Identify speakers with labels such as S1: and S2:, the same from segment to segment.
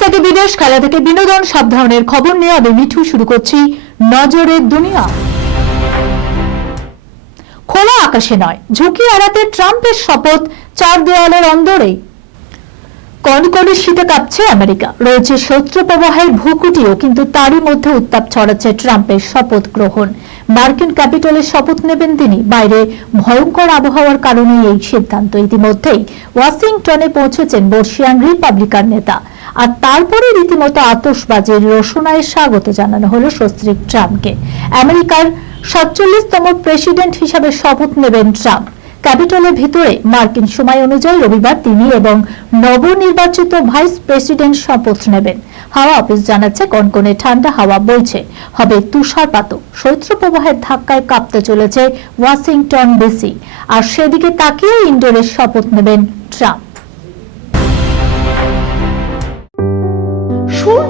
S1: থেকে বিদেশ, খেলা থেকে বিনোদন, সব ধরনের খবর নিয়ে আমি মিঠু শুরু করছি নজরের দুনিয়া। খোলা আকাশে নয়, ঝুঁকি এড়াতে ট্রাম্পের শপথ চার দেওয়ালের অন্দরে। কনকনে শীতে কাঁপছে আমেরিকা, রয়েছে শত্রু প্রবাহের ভুকুটিও, কিন্তু তারই মধ্যে উত্তাপ ছড়াচ্ছে ট্রাম্পের শপথ গ্রহণ। মার্কিন ক্যাপিটালে শপথ নেবেন তিনি, বাইরে ভয়ঙ্কর আবহাওয়ার কারণে এই সিদ্ধান্ত। ইতিমধ্যেই ওয়াশিংটনে পৌঁছেছেন বর্ষিয়ান রিপাবলিকান নেতা। আর তারপরে রীতিমতো আতসবাজির রোশনায় স্বাগত জানানো হলো সস্ত্রীক ট্রাম্পকে। আমেরিকার সাতচল্লিশতম প্রেসিডেন্ট হিসাবে শপথ নেবেন ট্রাম্প। ক্যাপিটলের ভিতরে মার্কিন সময় অনুযায়ী রবিবার তিনি এবং নবনির্বাচিত ভাইস প্রেসিডেন্ট শপথ নেবেন। হাওয়া অফিস জানাচ্ছে, কনকনে ঠান্ডা হাওয়া বইছে। হবে তুষারপাতও। শৈত্যপ্রবাহের ধাক্কায় কাঁপতে চলেছে ওয়াশিংটন ডিসি। আর সেদিকে তাকিয়ে ইন্ডোরের শপথ নেবেন Trump.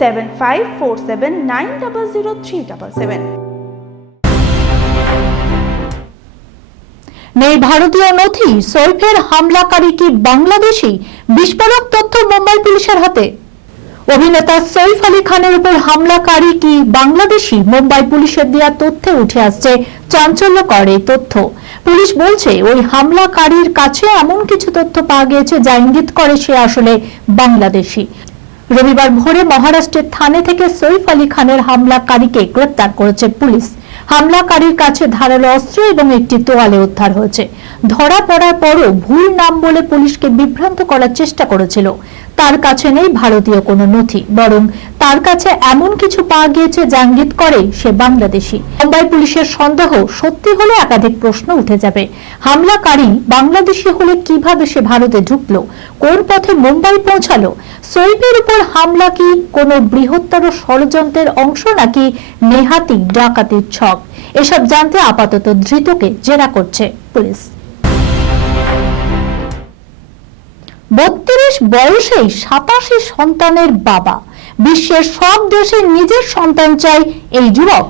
S2: seven five four seven nine double zero three double seven
S1: নেই ভারতীয় নথি, সৈফের হামলাকারী কি বাংলাদেশি? বিস্ফোরক তথ্য মুম্বাই পুলিশের হাতে। অভিনেতা সৈফ আলী খানের উপর হামলাকারী কি বাংলাদেশি? মুম্বাই পুলিশের দেওয়া তথ্যে উঠে আসছে চাঞ্চল্যকর এই তথ্য। পুলিশ বলছে, ওই হামলাকারীর কাছে এমন কিছু তথ্য পাওয়া গিয়েছে যা ইঙ্গিত করে সে আসলে বাংলাদেশি। রবিবার ভোরে মহারাষ্ট্রের থানে থেকে সৈফ আলী খানের হামলাকারীকে গ্রেপ্তার করেছে পুলিশ। হামলাকারীর কাছে ধারালো অস্ত্র এবং একটি তোয়ালে উদ্ধার হয়েছে। ধরা পড়ার পরও ভুল নাম বলে পুলিশকে বিভ্রান্ত করার চেষ্টা করেছিল। তার কাছে নেই ভারতীয় কোনো নথি, বরং তার কাছে এমন কিছু পাওয়া গিয়েছে যা ইঙ্গিত করে সে বাংলাদেশি। মুম্বাই পুলিশের সন্দেহ সত্যি হলে একাধিক প্রশ্ন উঠে যাবে। হামলাকারী বাংলাদেশি হলে কীভাবে সে ভারতে ঢুকলো? কোন পথে মুম্বাই পৌঁছালো? সৈফের উপর হামলা কি কোনো বৃহত্তর ষড়যন্ত্রের অংশ নাকি নেহাতি ডাকাতির ছক? এসব জানতে আপাতত ধৃতকে জেরা করছে পুলিশ। বত্রিশ বয়সেই সাতাশি সন্তানের বাবা। বিশ্বের সব দেশে নিজের সন্তান চায় এই যুবক।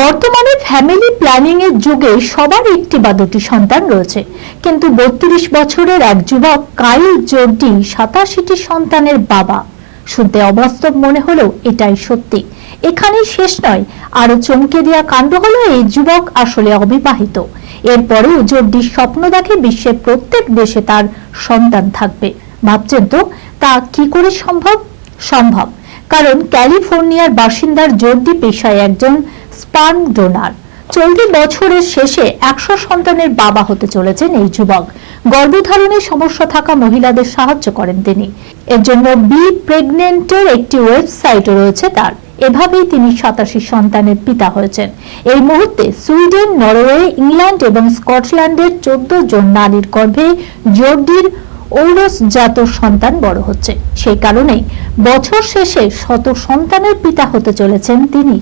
S1: বর্তমানে ফ্যামিলি প্ল্যানিং এর যুগে সবার একটি বা দুটি সন্তান রয়েছে। কিন্তু বত্রিশ বছরের এক যুবক কাইল জোরডি সাতাশিটি সন্তানের বাবা। শুনতে অবাস্তব মনে হলেও এটাই সত্যি। এখানেই শেষ নয়। আরও চমকে দেওয়া কাণ্ড হলো এই যুবক আসলে অবিবাহিত। এরপরেও জোরডি স্বপ্ন দেখে বিশ্বের প্রত্যেক দেশে তার সন্তান থাকবে। ভাবছেন তো, তা কি করে সম্ভব? সম্ভব। কারণ ক্যালিফোর্নিয়ার বাসিন্দার জোরডি পেশায় একজন স্পার্ম ডোনার। চলতি বছরের শেষে একশো সন্তানের বাবা হতে চলেছেন এই যুবক। গর্ভধারণের সমস্যা থাকা মহিলাদের সাহায্য করেন তিনি। এর জন্য বি প্রেগনেন্টের একটি ওয়েবসাইটও রয়েছে তার। এভাবেই তিনি সাতাশি সন্তানের পিতা হয়েছেন। এই মুহূর্তে সুইডেন, নরওয়ে, ইংল্যান্ড এবং স্কটল্যান্ডের চোদ্দ জন নারীর গর্ভে জর্ডির ঔরস জাত সন্তান বড় হচ্ছে। সেই কারণেই বছর শেষে শত সন্তানের পিতা হতে চলেছেন তিনি।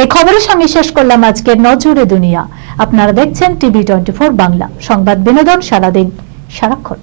S1: এই খবরের সঙ্গে শেষ করলাম আজকের নজরে দুনিয়া। আপনারা দেখছেন টিভি টোয়েন্টি বাংলা। সংবাদ বিনোদন সারাদিন। সারাক্ষণ।